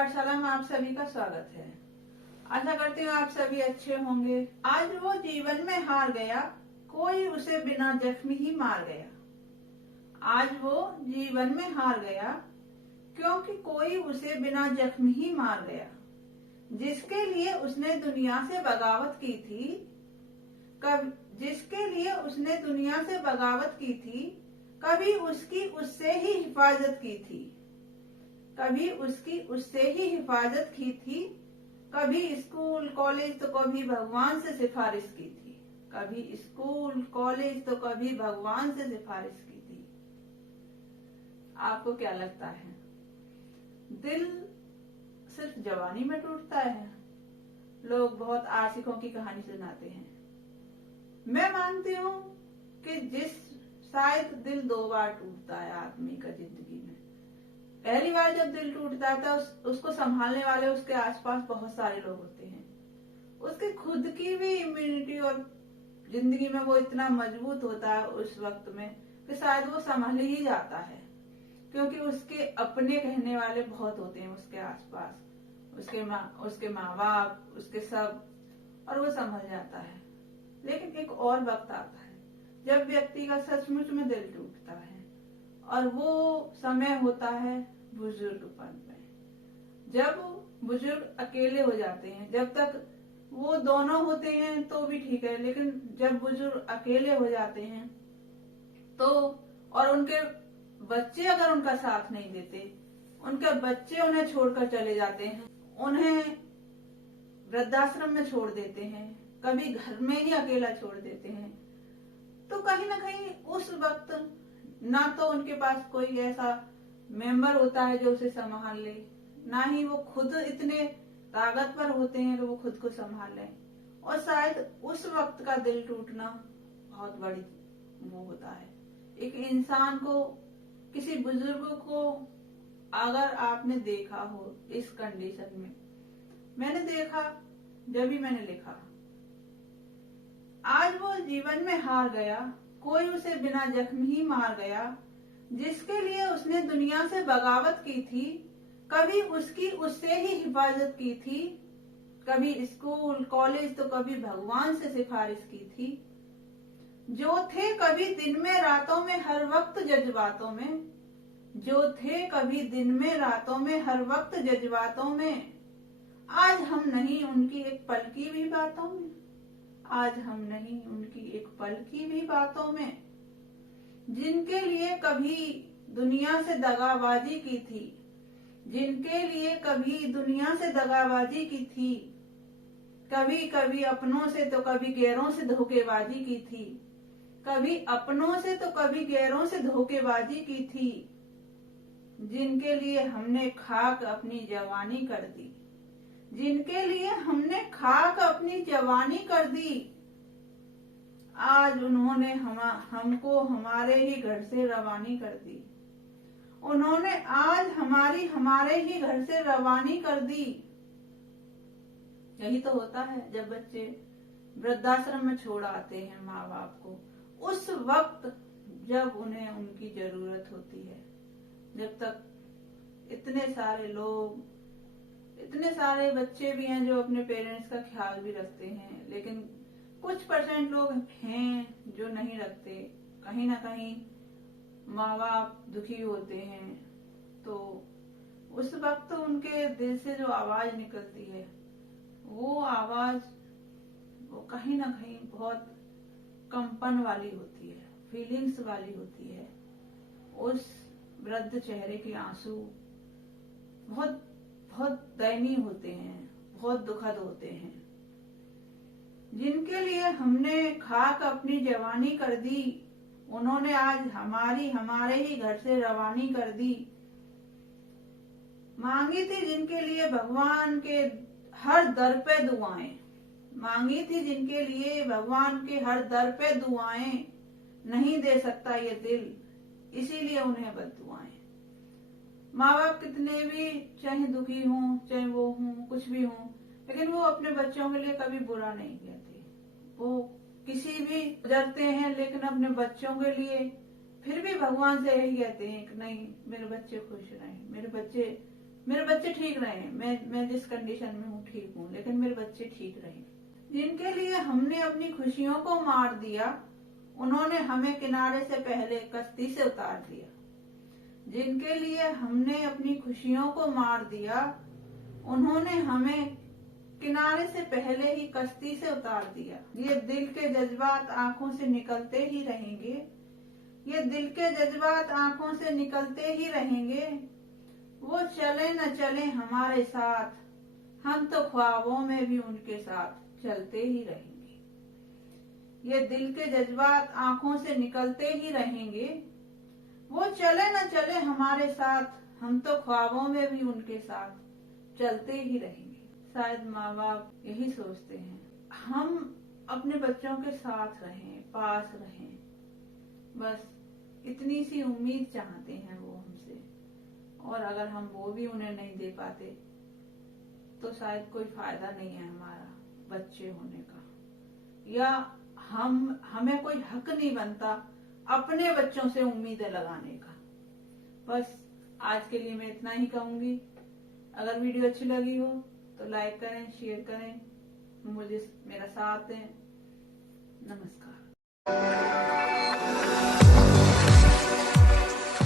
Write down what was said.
पाठशाला में आप सभी का स्वागत है। आशा करती हूँ आप सभी अच्छे होंगे। आज वो जीवन में हार गया, कोई उसे बिना जख्म ही मार गया। आज वो जीवन में हार गया, क्योंकि कोई उसे बिना जख्म ही मार गया। जिसके लिए उसने दुनिया से बगावत की थी, जिसके लिए उसने दुनिया से बगावत की थी, कभी उसकी उससे ही हिफाजत की थी, कभी उसकी उससे ही हिफाजत की थी। कभी स्कूल कॉलेज तो कभी भगवान से सिफारिश की थी, कभी स्कूल कॉलेज तो कभी भगवान से सिफारिश की थी। आपको क्या लगता है, दिल सिर्फ जवानी में टूटता है? लोग बहुत आशिकों की कहानी सुनाते हैं। मैं मानती हूँ कि शायद दिल 2 बार टूटता है आदमी का जिंदगी में। पहली बार जब दिल टूटता है तो उसको संभालने वाले उसके आसपास बहुत सारे लोग होते हैं। उसकी खुद की भी इम्यूनिटी और जिंदगी में वो इतना मजबूत होता है उस वक्त में कि शायद वो संभल ही जाता है, क्योंकि उसके अपने कहने वाले बहुत होते हैं उसके आसपास, उसके माँ बाप, उसके सब, और वो संभल जाता है। लेकिन एक और वक्त आता है जब व्यक्ति का सचमुच में दिल टूटता है, और वो समय होता है बुजुर्गपन में। जब बुजुर्ग अकेले हो जाते हैं, जब तक वो दोनों होते हैं तो भी ठीक है, लेकिन जब बुजुर्ग अकेले हो जाते हैं तो, और उनके बच्चे अगर उनका साथ नहीं देते, उनके बच्चे उन्हें छोड़कर चले जाते हैं, उन्हें वृद्धाश्रम में छोड़ देते हैं, कभी घर में ही अकेला छोड़ देते हैं, तो कहीं ना कहीं उस वक्त ना तो उनके पास कोई ऐसा मेंबर होता है जो उसे संभाल ले, ना ही वो खुद इतने ताकतवर होते हैं कि वो खुद को संभाल लें। और शायद उस वक्त का दिल टूटना बहुत बड़ी वो होता है। एक इंसान को, किसी बुजुर्ग को अगर आपने देखा हो इस कंडीशन में, मैंने देखा जब भी मैंने लिखा, आज वो जीवन में हार गया, कोई उसे बिना जख्म ही मार गया। जिसके लिए उसने दुनिया से बगावत की थी, कभी उसकी उससे ही हिफाजत की थी, कभी स्कूल कॉलेज तो कभी भगवान से सिफारिश की थी। जो थे कभी दिन में रातों में हर वक्त जज्बातों में, जो थे कभी दिन में रातों में हर वक्त जज्बातों में, आज हम नहीं उनकी एक पल की भी बातों में, आज हम नहीं उनकी एक पल की भी बातों में। जिनके लिए कभी दुनिया से दगाबाजी की थी, जिनके लिए कभी दुनिया से दगाबाजी की थी, कभी कभी अपनों से तो कभी गैरों से धोखेबाजी की थी, कभी अपनों से तो कभी गैरों से धोखेबाजी की थी। जिनके लिए हमने खाक अपनी जवानी कर दी, जिनके लिए हमने खाक अपनी जवानी कर दी, आज उन्होंने हमको हमारे ही घर से रवानी कर दी। उन्होंने आज हमारे ही घर से रवानी कर दी। यही तो होता है जब बच्चे वृद्धाश्रम में छोड़ आते हैं माँ बाप को, उस वक्त जब उन्हें उनकी जरूरत होती है। जब तक इतने सारे लोग, इतने सारे बच्चे भी हैं जो अपने पेरेंट्स का ख्याल भी रखते हैं, लेकिन कुछ % लोग हैं जो नहीं रखते। कहीं ना कहीं माँ बाप दुखी होते हैं, तो उस वक्त उनके दिल से जो आवाज निकलती है, वो आवाज वो कहीं ना कहीं बहुत कंपन वाली होती है, फीलिंग्स वाली होती है। उस वृद्ध चेहरे के आंसू बहुत बहुत दयनीय होते हैं, बहुत दुखद होते हैं। जिनके लिए हमने खाक अपनी जवानी कर दी, उन्होंने आज हमारे ही घर से रवानी कर दी। मांगी थी जिनके लिए भगवान के हर दर पे दुआएं, मांगी थी जिनके लिए भगवान के हर दर पे दुआएं, नहीं दे सकता ये दिल, इसीलिए उन्हें बद्दुआएं। माँ बाप कितने भी चाहे दुखी हों, चाहे वो हों, कुछ भी हों, लेकिन वो अपने बच्चों के लिए कभी बुरा नहीं कहते। वो किसी भी गुजरते हैं, लेकिन अपने बच्चों के लिए फिर भी भगवान से यही कहते हैं कि नहीं, मेरे बच्चे खुश रहें, मेरे बच्चे मेरे बच्चे ठीक रहे, मैं जिस कंडीशन में हूँ ठीक हूँ, लेकिन मेरे बच्चे ठीक रहे। जिनके लिए हमने अपनी खुशियों को मार दिया, उन्होंने हमें किनारे से पहले कश्ती से उतार दिया। जिनके लिए हमने अपनी खुशियों को मार दिया, उन्होंने हमें किनारे से पहले ही कश्ती से उतार दिया। ये दिल के जज्बात आंखों से निकलते ही रहेंगे, ये दिल के जज्बात आंखों से निकलते ही रहेंगे। वो चले न चले हमारे साथ, हम तो ख्वाबों में भी उनके साथ चलते ही रहेंगे। ये दिल के जज्बात आंखों से निकलते ही रहेंगे। वो चले न चले हमारे साथ, हम तो ख्वाबों में भी उनके साथ चलते ही रहेंगे। शायद माँ बाप यही सोचते हैं, हम अपने बच्चों के साथ रहें, पास रहें, बस इतनी सी उम्मीद चाहते हैं वो हमसे। और अगर हम वो भी उन्हें नहीं दे पाते तो शायद कोई फायदा नहीं है हमारा बच्चे होने का, या हमें कोई हक नहीं बनता अपने बच्चों से उम्मीदें लगाने का। बस आज के लिए मैं इतना ही कहूंगी। अगर वीडियो अच्छी लगी हो तो लाइक करें, शेयर करें, मुझे मेरा साथ दें। नमस्कार।